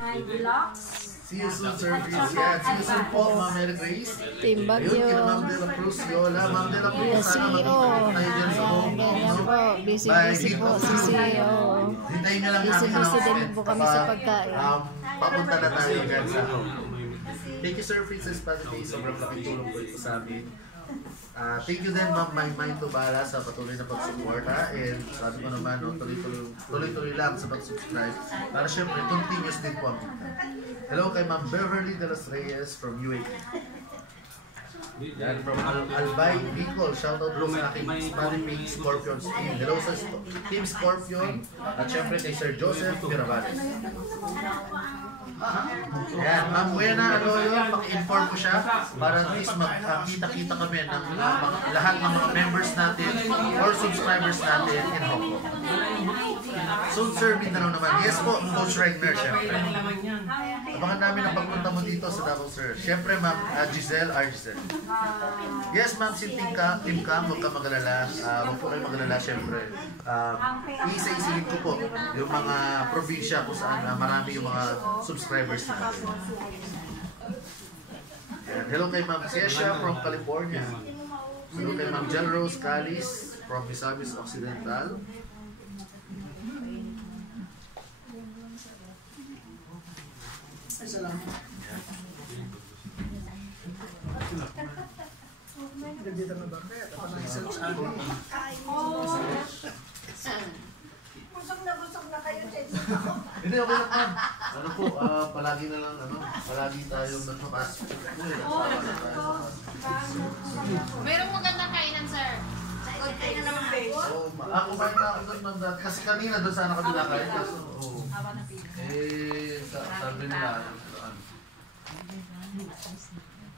See you soon, Sir Chris. Yeah, see you soon po, Ma'am Mary Grace. Team Bagyo. Yun, kina Ma'am De La Cruz, Yola. Ma'am De La Cruz, sana mag-update tayo dyan sa home. Ganyan po. Busy po si CEO. Hintayin nyo lang Busy namin din po kami sa pagkain. Papunta na tayo dyan sa home. Thank you, Sir Fritz and Spaghetti. Sobrang laking tulong po ito sa amin. Thank you din, Ma'am Maymay Tubala, sa patuloy na pagsuporta. And sabi ko naman, no, tuloy-tuloy lang sa pag-subscribe. Para syempre, continuous din po ang kita. Hello kay Ma'am Beverly de los Reyes from UAE. Yan, from Albay Bicol. Shoutout po sa aking Spanish Scorpions team. Hello sa Team Scorpion. At syempre kay Sir Joseph Mirabales. Yan, Ma'am Buena, ano yun, paki-inform ko siya para at least makita-kita kami ng lahat ng mga members natin or subscribers natin in Hong Kong. Soon, Sir Mindanao naman. Yes po, Coach Regner, syempre. Abangan namin ang pagpunta mo dito sa Davao, Sir. Syempre, Ma'am Giselle R. Giselle. Yes, Ma'am Tim Cam, huwag ka mag-alala. Huwag po kayo mag-alala, syempre. Iisa-isilin ko po yung mga probinsya kung saan marami yung mga subscribers natin. Hello kay Ma'am Cesha from California. Hello kay Ma'am Jel Rose Calis from Misamis Occidental. Ay, salamat. Nagdita na ba? Kaya panay-isal sa akin. Busog na kayo, Jets. Hindi, okay lang, Ma'am. Ano po, palagi na lang, palagi tayong nagpapas. Mayroong magandang kainan, sir. Kayo na naman kayo. Kumain na ako doon, Ma'am. Kasi kanina doon sana kami nakain. Kaso, sabi nila,